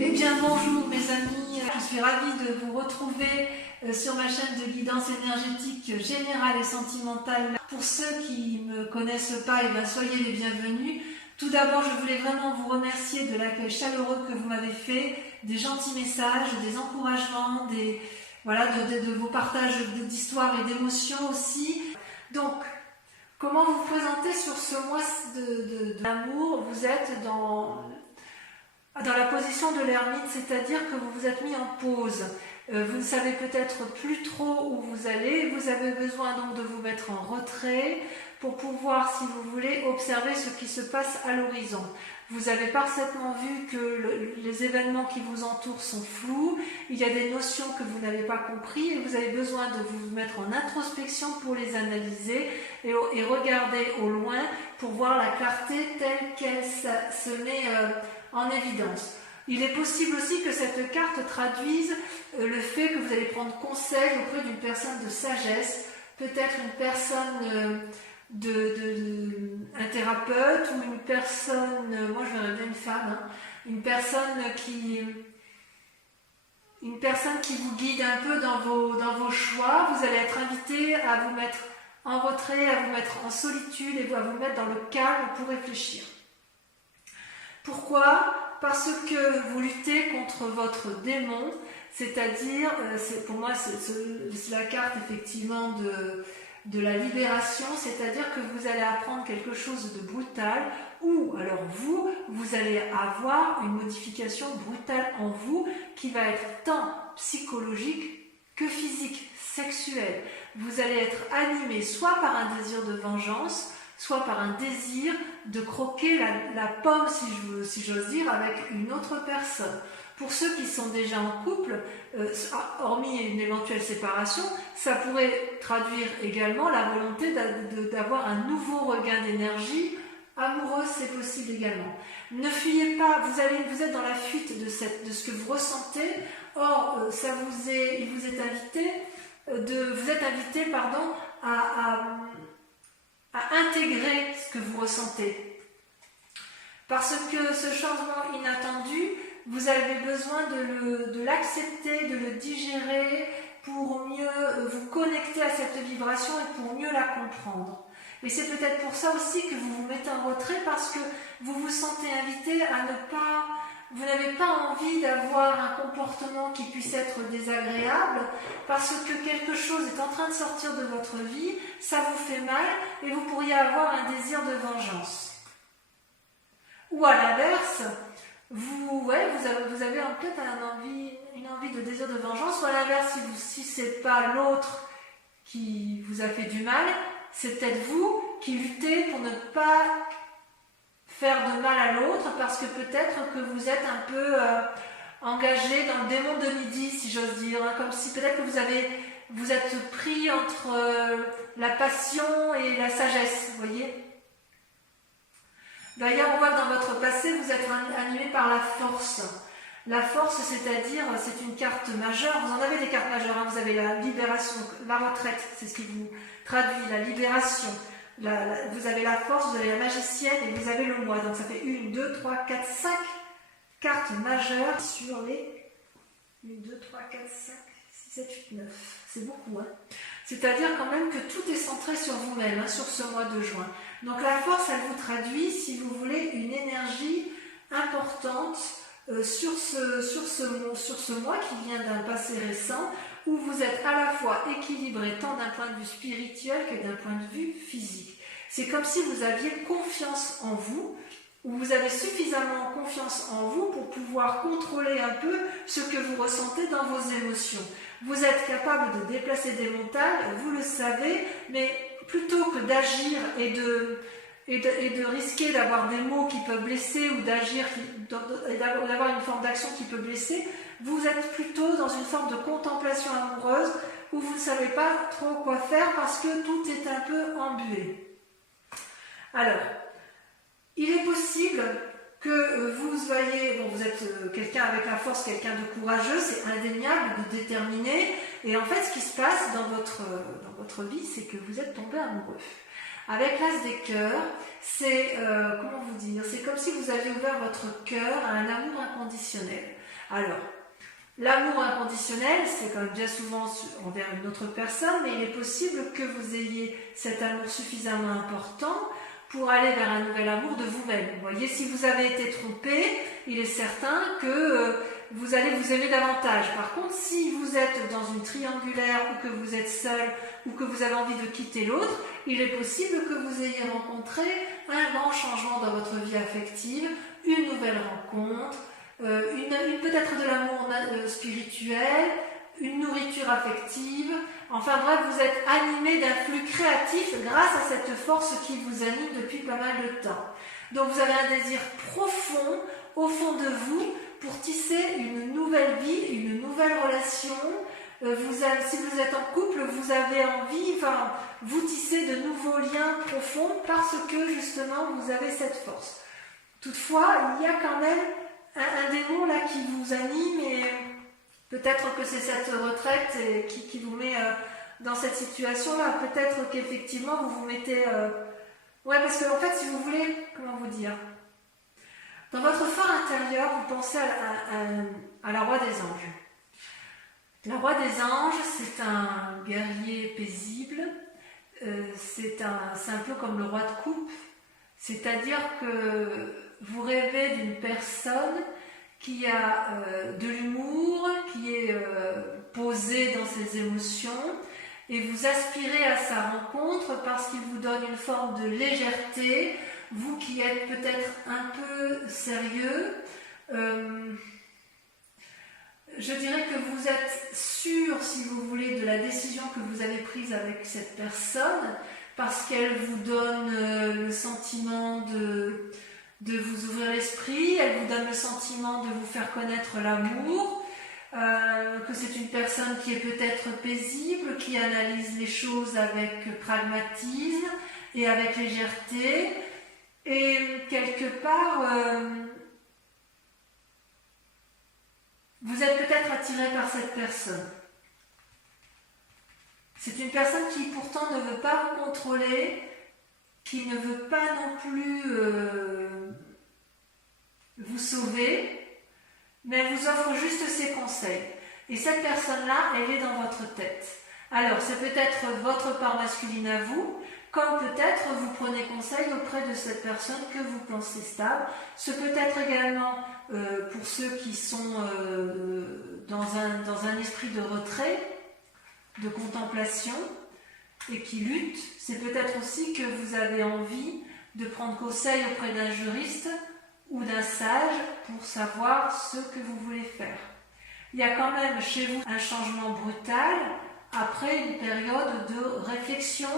Eh bien bonjour mes amis, je suis ravie de vous retrouver sur ma chaîne de guidance énergétique générale et sentimentale. Pour ceux qui ne me connaissent pas, soyez les bienvenus. Tout d'abord, je voulais vraiment vous remercier de l'accueil chaleureux que vous m'avez fait, des gentils messages, des encouragements, de vos partages d'histoires et d'émotions aussi. Donc, comment vous présenter sur ce mois d'amour? Vous êtes dans la position de l'ermite, c'est-à-dire que vous vous êtes mis en pause. Vous ne savez peut-être plus trop où vous allez. Vous avez besoin donc de vous mettre en retrait pour pouvoir, si vous voulez, observer ce qui se passe à l'horizon. Vous avez parfaitement vu que les événements qui vous entourent sont flous. Il y a des notions que vous n'avez pas comprises et vous avez besoin de vous mettre en introspection pour les analyser et regarder au loin pour voir la clarté telle qu'elle se met en évidence. Il est possible aussi que cette carte traduise le fait que vous allez prendre conseil auprès d'une personne de sagesse, peut-être une personne, un thérapeute ou une personne, moi je verrais bien une femme, une personne qui vous guide un peu dans vos choix. Vous allez être invité à vous mettre en retrait, à vous mettre en solitude et à vous mettre dans le calme pour réfléchir. Pourquoi ? Parce que vous luttez contre votre démon, c'est-à-dire, pour moi c'est la carte effectivement de la libération, c'est-à-dire que vous allez apprendre quelque chose de brutal, ou alors vous allez avoir une modification brutale en vous qui va être tant psychologique que physique, sexuelle. Vous allez être animé soit par un désir de vengeance, soit par un désir de croquer la pomme, si j'ose dire, avec une autre personne. Pour ceux qui sont déjà en couple, hormis une éventuelle séparation, ça pourrait traduire également la volonté d'avoir un nouveau regain d'énergie amoureuse, c'est possible également. Ne fuyez pas, vous êtes dans la fuite de ce que vous ressentez. Or, il vous est invité, à intégrer ce que vous ressentez. Parce que ce changement inattendu, vous avez besoin de l'accepter, de le digérer pour mieux vous connecter à cette vibration et pour mieux la comprendre. Et c'est peut-être pour ça aussi que vous vous mettez en retrait, parce que vous vous sentez invité à vous n'avez pas envie d'avoir un comportement qui puisse être désagréable, parce que quelque chose est en train de sortir de votre vie, ça vous fait mal et vous pourriez avoir un désir de vengeance. Ou à l'inverse, vous avez peut-être une envie de désir de vengeance, ou à l'inverse, si ce n'est pas l'autre qui vous a fait du mal, c'est peut-être vous qui luttez pour ne pas faire de mal à l'autre, parce que peut-être que vous êtes un peu engagé dans le démon de midi, si j'ose dire, comme si peut-être que vous êtes pris entre la passion et la sagesse, vous voyez. D'ailleurs, on voit que dans votre passé, vous êtes animé par la force. La force, c'est-à-dire, c'est une carte majeure. Vous en avez des cartes majeures, vous avez la libération, la retraite, c'est ce qui vous traduit, la libération. Vous avez la force, vous avez la magicienne et vous avez le moi. Donc ça fait 1, 2, 3, 4, 5 cartes majeures sur les 1, 2, 3, 4, 5, 6, 7, 8, 9. C'est beaucoup, C'est-à-dire quand même que tout est centré sur vous-même, sur ce mois de juin. Donc la force, elle vous traduit, si vous voulez, une énergie importante sur ce mois qui vient d'un passé récent, où vous êtes à la fois équilibré tant d'un point de vue spirituel que d'un point de vue physique. C'est comme si vous aviez confiance en vous, ou vous avez suffisamment confiance en vous pour pouvoir contrôler un peu ce que vous ressentez dans vos émotions. Vous êtes capable de déplacer des montagnes, vous le savez, mais plutôt que d'agir et de risquer d'avoir des mots qui peuvent blesser ou d'avoir une forme d'action qui peut blesser, vous êtes plutôt dans une forme de contemplation amoureuse où vous ne savez pas trop quoi faire parce que tout est un peu embué. Alors, il est possible que vous soyez, vous êtes quelqu'un avec la force, quelqu'un de courageux, c'est indéniable, de déterminé, et en fait ce qui se passe dans votre vie, c'est que vous êtes tombé amoureux. Avec l'as des cœurs, c'est, comment vous dire, c'est comme si vous aviez ouvert votre cœur à un amour inconditionnel. Alors, l'amour inconditionnel, c'est quand même bien souvent envers une autre personne, mais il est possible que vous ayez cet amour suffisamment important pour aller vers un nouvel amour de vous-même. Vous voyez, si vous avez été trompé, il est certain que vous allez vous aimer davantage. Par contre, si vous êtes dans une triangulaire ou que vous êtes seul ou que vous avez envie de quitter l'autre, il est possible que vous ayez rencontré un grand changement dans votre vie affective, une nouvelle rencontre, peut-être de l'amour spirituel, une nourriture affective. Enfin bref, vous êtes animé d'un flux créatif grâce à cette force qui vous anime depuis pas mal de temps. Donc vous avez un désir profond au fond de vous pour tisser une nouvelle vie, une nouvelle relation. Si vous êtes en couple, vous avez envie, vous tissez de nouveaux liens profonds parce que justement vous avez cette force. Toutefois, il y a quand même un démon là qui vous anime et peut-être que c'est cette retraite qui vous met dans cette situation-là. Peut-être qu'effectivement vous vous mettez... Ouais, parce que en fait, si vous voulez, comment vous dire, dans votre fort intérieur, vous pensez à la roi des anges. La roi des anges, c'est un guerrier paisible, c'est un peu comme le roi de coupe, c'est-à-dire que vous rêvez d'une personne qui a de l'humour, qui est posée dans ses émotions, et vous aspirez à sa rencontre parce qu'il vous donne une forme de légèreté, vous qui êtes peut-être un peu sérieux. Je dirais que vous êtes sûr, si vous voulez, de la décision que vous avez prise avec cette personne, parce qu'elle vous donne le sentiment de vous ouvrir l'esprit, elle vous donne le sentiment de vous faire connaître l'amour, que c'est une personne qui est peut-être paisible, qui analyse les choses avec pragmatisme et avec légèreté, et quelque part... vous êtes peut-être attiré par cette personne. C'est une personne qui pourtant ne veut pas vous contrôler, qui ne veut pas non plus vous sauver, mais elle vous offre juste ses conseils. Et cette personne-là, elle est dans votre tête. Alors, c'est peut-être votre part masculine à vous, comme peut-être vous prenez conseil auprès de cette personne que vous pensez stable. Ce peut être également pour ceux qui sont dans un esprit de retrait, de contemplation et qui luttent. C'est peut-être aussi que vous avez envie de prendre conseil auprès d'un juriste ou d'un sage pour savoir ce que vous voulez faire. Il y a quand même chez vous un changement brutal après une période de réflexion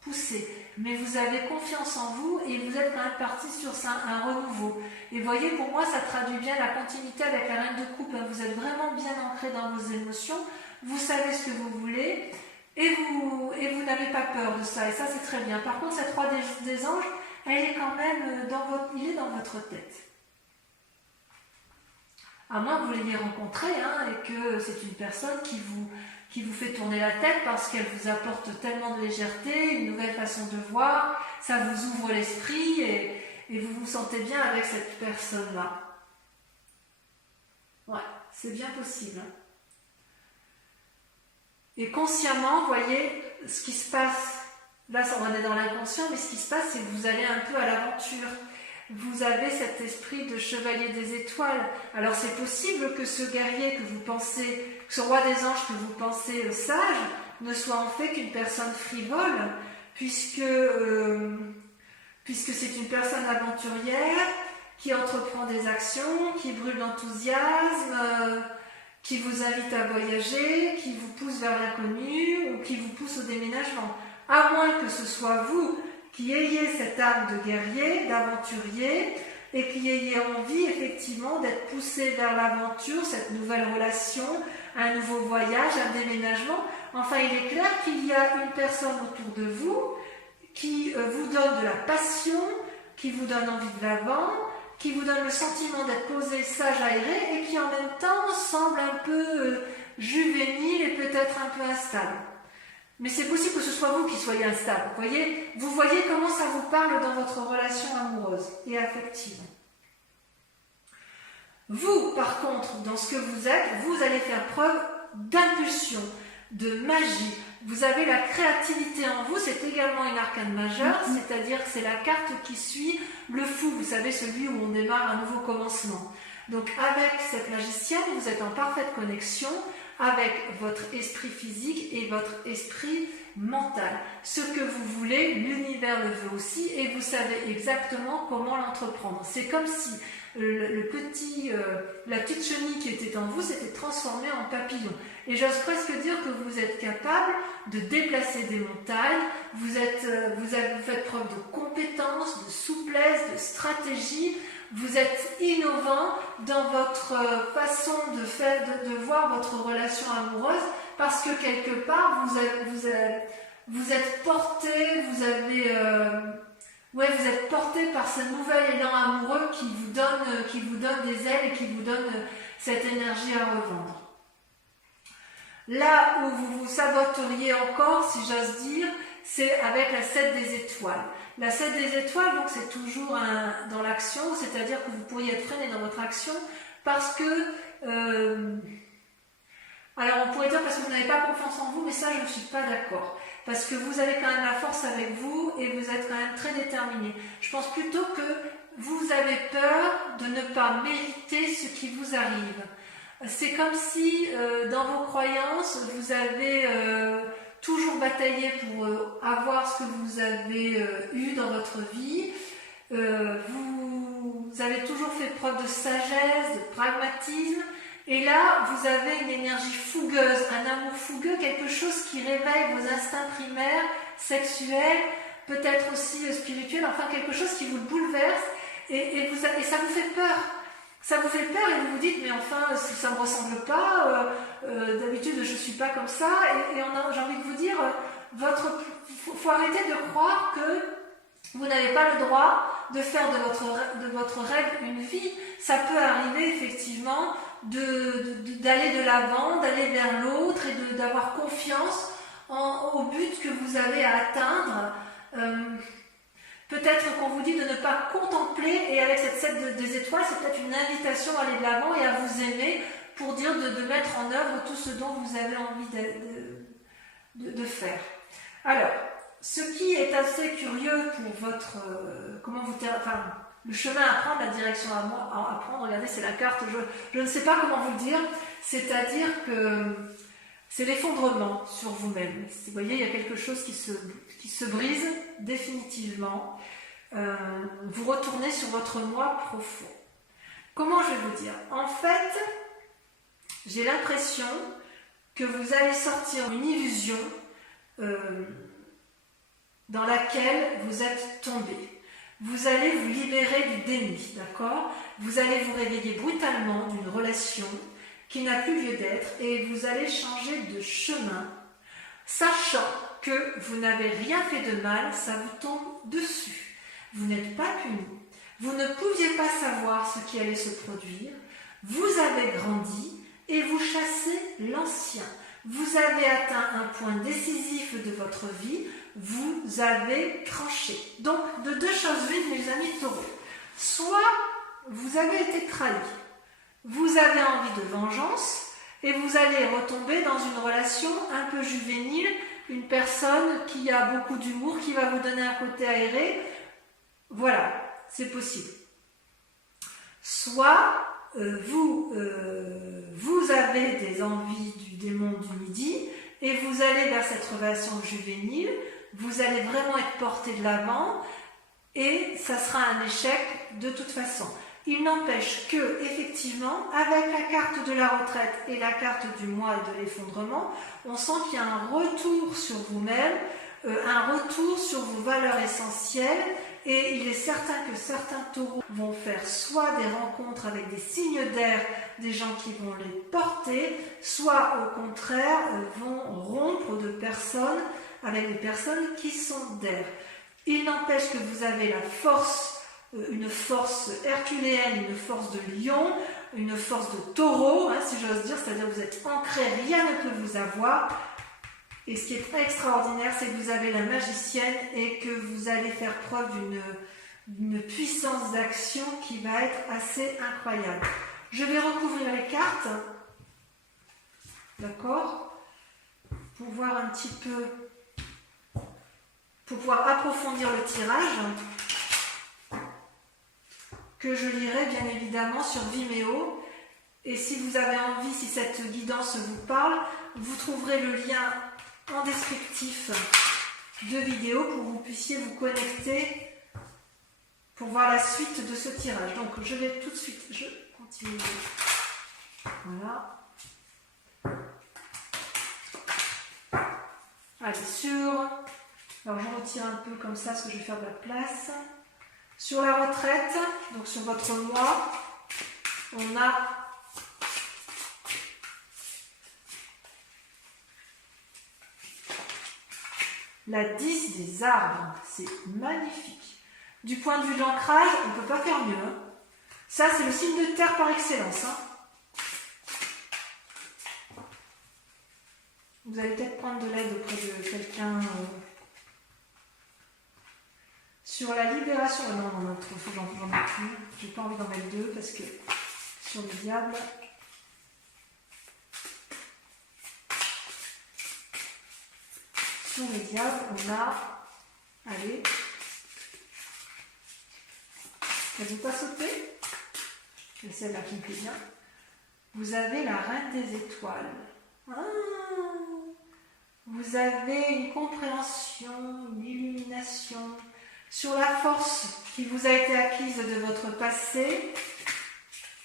poussée. Mais vous avez confiance en vous et vous êtes quand même parti sur un renouveau. Et voyez, pour moi, ça traduit bien la continuité avec la reine de coupe. Vous êtes vraiment bien ancré dans vos émotions, vous savez ce que vous voulez et vous n'avez pas peur de ça. Et ça, c'est très bien. Par contre, cette roi des anges, elle est quand même il est dans votre tête. À moins que vous l'ayez rencontré et que c'est une personne qui vous fait tourner la tête parce qu'elle vous apporte tellement de légèreté, une nouvelle façon de voir, ça vous ouvre l'esprit et vous vous sentez bien avec cette personne-là. Ouais, c'est bien possible. Et consciemment, vous voyez, ce qui se passe, là on est dans l'inconscient, mais ce qui se passe, c'est que vous allez un peu à l'aventure. Vous avez cet esprit de chevalier des étoiles. Alors c'est possible que ce guerrier que vous pensez, ce roi des anges que vous pensez sage, ne soit en fait qu'une personne frivole, puisque c'est une personne aventurière qui entreprend des actions, qui brûle d'enthousiasme, qui vous invite à voyager, qui vous pousse vers l'inconnu ou qui vous pousse au déménagement. À moins que ce soit vous qui ayez cette âme de guerrier, d'aventurier, et qui ayez envie effectivement d'être poussé vers l'aventure, cette nouvelle relation, un nouveau voyage, un déménagement. Enfin, il est clair qu'il y a une personne autour de vous qui vous donne de la passion, qui vous donne envie de l'avant, qui vous donne le sentiment d'être posé, sage, aéré, et qui en même temps semble un peu juvénile et peut-être un peu instable. Mais c'est possible que ce soit vous qui soyez instable. Vous voyez comment ça vous parle dans votre relation amoureuse et affective. Vous, par contre, dans ce que vous êtes, vous allez faire preuve d'impulsion, de magie. Vous avez la créativité en vous, c'est également une arcane majeure, c'est-à-dire que c'est la carte qui suit le fou, vous savez, celui où on démarre un nouveau commencement. Donc avec cette magicienne, vous êtes en parfaite connexion avec votre esprit physique et votre esprit mental. Ce que vous voulez, l'univers le veut aussi et vous savez exactement comment l'entreprendre. C'est comme si la petite chenille qui était en vous s'était transformée en papillon. Et j'ose presque dire que vous êtes capable de déplacer des montagnes, vous faites preuve de compétence, de souplesse, de stratégie, vous êtes innovant dans votre façon de voir votre relation amoureuse parce que quelque part vous êtes porté, vous êtes porté par ce nouvel élan amoureux qui vous donne des ailes et qui vous donne cette énergie à revendre. Là où vous vous saboteriez encore, si j'ose dire, c'est avec la 7 des étoiles. La 7 des étoiles, donc c'est toujours dans l'action, c'est-à-dire que vous pourriez être freiné dans votre action parce que... alors on pourrait dire parce que vous n'avez pas confiance en vous, mais ça je ne suis pas d'accord. Parce que vous avez quand même la force avec vous et vous êtes quand même très déterminé. Je pense plutôt que vous avez peur de ne pas mériter ce qui vous arrive. C'est comme si dans vos croyances, vous avez toujours bataillé pour avoir ce que vous avez eu dans votre vie. Vous avez toujours fait preuve de sagesse, de pragmatisme. Et là, vous avez une énergie fougueuse, un amour fougueux, quelque chose qui réveille vos instincts primaires, sexuels, peut-être aussi spirituels, enfin quelque chose qui vous bouleverse et ça vous fait peur. Ça vous fait peur et vous vous dites, mais enfin, ça ne me ressemble pas, d'habitude je ne suis pas comme ça. Et j'ai envie de vous dire, faut arrêter de croire que vous n'avez pas le droit de faire de votre rêve une vie. Ça peut arriver effectivement d'aller de l'avant, d'aller vers l'autre et d'avoir confiance au but que vous avez à atteindre. Peut-être qu'on vous dit de ne pas contempler, et avec cette 7 des étoiles, c'est peut-être une invitation à aller de l'avant et à vous aimer pour dire de mettre en œuvre tout ce dont vous avez envie de faire. Alors, ce qui est assez curieux pour votre... le chemin à prendre, la direction à prendre, regardez, c'est la carte, je ne sais pas comment vous le dire, c'est-à-dire que c'est l'effondrement sur vous-même. Vous voyez, il y a quelque chose qui se brise définitivement. Vous retournez sur votre moi profond. Comment je vais vous dire? En fait, j'ai l'impression que vous allez sortir une illusion dans laquelle vous êtes tombé. Vous allez vous libérer du déni, d'accord? Vous allez vous réveiller brutalement d'une relation qui n'a plus lieu d'être et vous allez changer de chemin, sachant que vous n'avez rien fait de mal, ça vous tombe dessus. Vous n'êtes pas puni, vous ne pouviez pas savoir ce qui allait se produire, vous avez grandi et vous chassez l'ancien. Vous avez atteint un point décisif de votre vie, vous avez tranché. Donc, de deux choses l'une, mes amis taureaux. Soit vous avez été trahi, vous avez envie de vengeance et vous allez retomber dans une relation un peu juvénile, une personne qui a beaucoup d'humour, qui va vous donner un côté aéré. Voilà, c'est possible. Soit vous avez des envies du démon du midi et vous allez vers cette relation juvénile, vous allez vraiment être porté de l'avant et ça sera un échec de toute façon. Il n'empêche que, effectivement, avec la carte de la retraite et la carte du moi et de l'effondrement, on sent qu'il y a un retour sur vous-même, un retour sur vos valeurs essentielles, et il est certain que certains taureaux vont faire soit des rencontres avec des signes d'air, des gens qui vont les porter, soit au contraire vont rompre de personnes avec des personnes qui sont d'air. Il n'empêche que vous avez la force, une force herculéenne, une force de lion, une force de taureau, si j'ose dire, c'est-à-dire que vous êtes ancré, rien ne peut vous avoir. Et ce qui est très extraordinaire, c'est que vous avez la magicienne et que vous allez faire preuve d'une puissance d'action qui va être assez incroyable. Je vais recouvrir les cartes, d'accord, pour voir un petit peu, pour pouvoir approfondir le tirage, que je lirai bien évidemment sur Vimeo. Et si vous avez envie, si cette guidance vous parle, vous trouverez le lien en descriptif de vidéo pour que vous puissiez vous connecter pour voir la suite de ce tirage. Donc je vais tout de suite, je continue. Voilà. Allez, alors je retire un peu comme ça parce que je vais faire de la place. Sur la retraite, donc sur votre mois, on a la 10 des arbres. C'est magnifique. Du point de vue de l'ancrage, on ne peut pas faire mieux. Hein. Ça, c'est le signe de terre par excellence. Hein. Vous allez peut-être prendre de l'aide auprès de quelqu'un sur la libération. Oh non, non, il faut que j'en mette une. J'ai pas envie d'en mettre deux parce que sur le diable. Sur le diable, on a. Allez. Elle ne veut pas sauter. C'est celle-là qui me plaît bien. Vous avez la reine des étoiles. Ah, vous avez une compréhension, une illumination sur la force qui vous a été acquise de votre passé.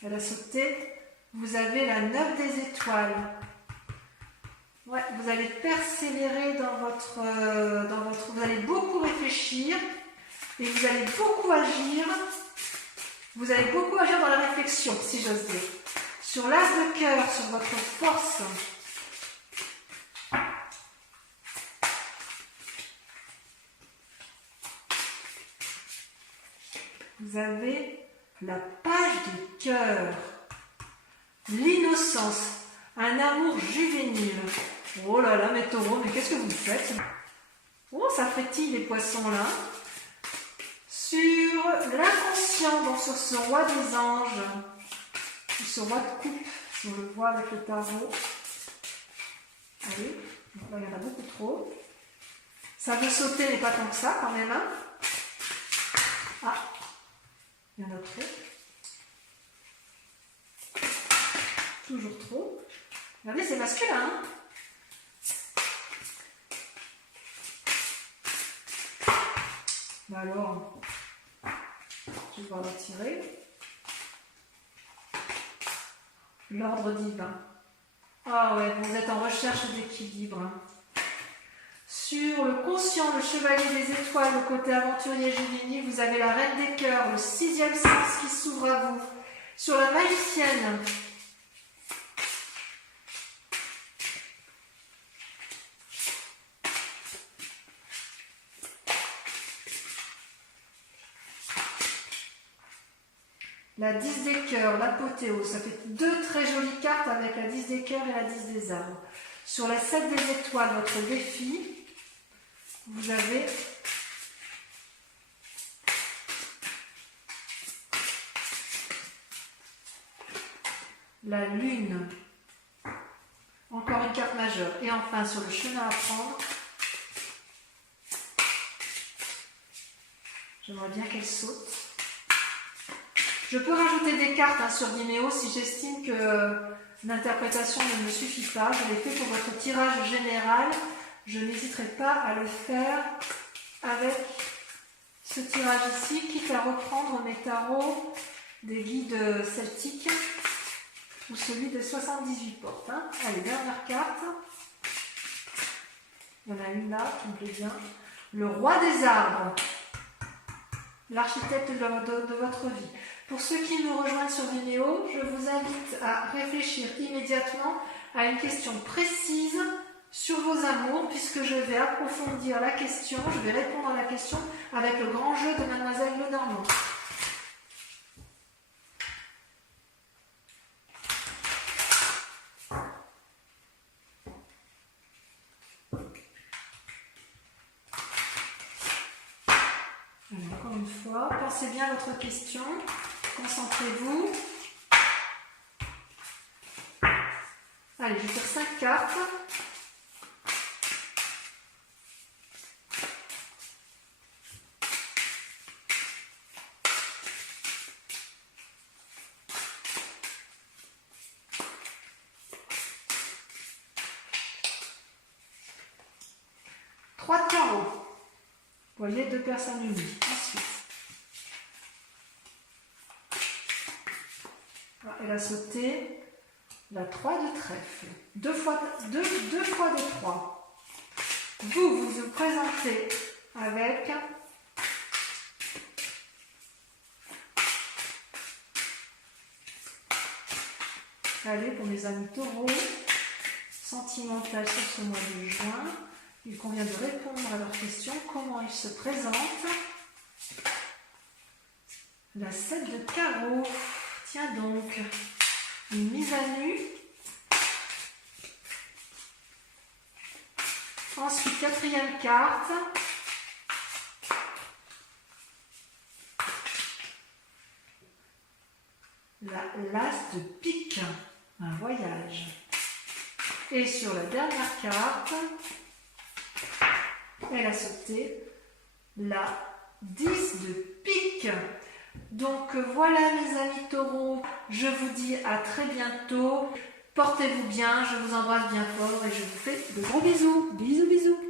Elle a sauté. Vous avez la 9 des étoiles. Ouais, vous allez persévérer dans votre, vous allez beaucoup réfléchir et vous allez beaucoup agir. Vous allez beaucoup agir dans la réflexion, si j'ose dire. Sur l'as de cœur, sur votre force. Vous avez la page de cœur, l'innocence, un amour juvénile. Oh là là, mes taureaux, mais qu'est-ce que vous faites? Oh, ça frétille les poissons là. Sur l'inconscient, donc sur ce roi des anges, sur ce roi de coupe, si on le voit avec le tarot. Allez, là, il y en a beaucoup trop. Ça veut sauter, mais pas tant que ça quand même. Hein. Ah, il y en a trop. Toujours trop. Regardez, c'est masculin. Hein. Bah alors, je vais retirer. L'ordre divin. Ah ouais, vous êtes en recherche d'équilibre. Sur le conscient, le chevalier des étoiles, le côté aventurier juvénile, vous avez la reine des cœurs, le 6e sens qui s'ouvre à vous. Sur la magicienne, la 10 des cœurs, l'apothéose, ça fait deux très jolies cartes avec la 10 des cœurs et la 10 des arbres. Sur la 7 des étoiles, votre défi, vous avez la lune, encore une carte majeure. Et enfin, sur le chemin à prendre, j'aimerais bien qu'elle saute. Je peux rajouter des cartes sur Vimeo si j'estime que l'interprétation ne me suffit pas. Je l'ai fait pour votre tirage général. Je n'hésiterai pas à le faire avec ce tirage ici, quitte à reprendre mes tarots des guides celtiques ou celui de 78 portes. Hein. Allez, dernière carte. Il y en a une là qui me plaît bien. Le roi des arbres. L'architecte de votre vie. Pour ceux qui me rejoignent sur Vimeo, je vous invite à réfléchir immédiatement à une question précise sur vos amours, puisque je vais approfondir la question, je vais répondre à la question avec le grand jeu de Mademoiselle Lenormand. Alors, encore une fois, pensez bien à votre question, concentrez-vous. Allez, je tire 5 cartes. Trois de carreau. Vous voyez, 2 personnes unies. Ensuite, elle a sauté la 3 de trèfle. 2 fois de 3. Vous vous présentez avec allez, pour mes amis taureaux, sentimental sur ce mois de juin. Il convient de répondre à leurs questions. Comment ils se présentent? La 7 de carreau. Tiens donc, une mise à nu. Ensuite, 4e carte. L'as de pique, un voyage. Et sur la dernière carte, elle a sauté la 10 de pique. Donc voilà mes amis taureaux, je vous dis à très bientôt. Portez-vous bien, je vous embrasse bien fort et je vous fais de gros bisous. Bisous, bisous.